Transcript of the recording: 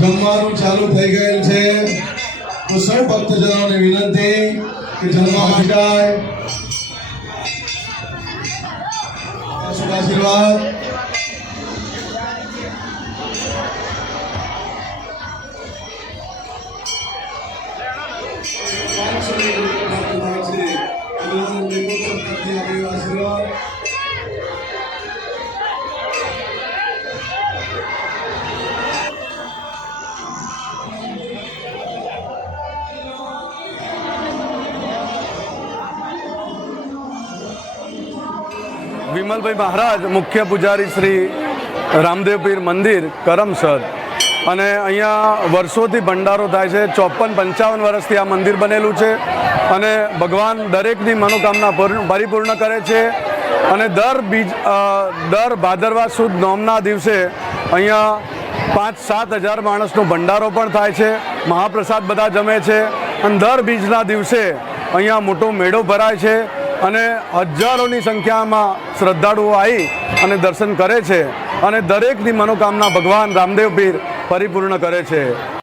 જમવાનું ચાલુ થઈ ગયેલ છે તો સૌ ભક્તજનોને વિનંતી કે જમવા જાય આશીર્વાદ વિમલભાઈ મહારાજ મુખ્ય પૂજારી શ્રી રામદેવ પીર મંદિર કરમસદ અને અહીંયા વર્ષોથી ભંડારો થાય છે 54-55 વર્ષથી આ મંદિર બનેલું છે અને ભગવાન દરેકની મનોકામના પરિપૂર્ણ કરે છે અને દર ભાદરવા સુદ નોમના દિવસે અહીંયા 5-7 હજાર માણસનો ભંડારો પણ થાય છે, મહાપ્રસાદ બધા જમે છે અને દર બીજના દિવસે અહીંયા મોટો મેળો ભરાય છે અને હજારોની સંખ્યામાં શ્રદ્ધાળુઓ આવી અને દર્શન કરે છે અને દરેકની મનોકામના ભગવાન રામદેવ પીર પરિપૂર્ણ કરે છે।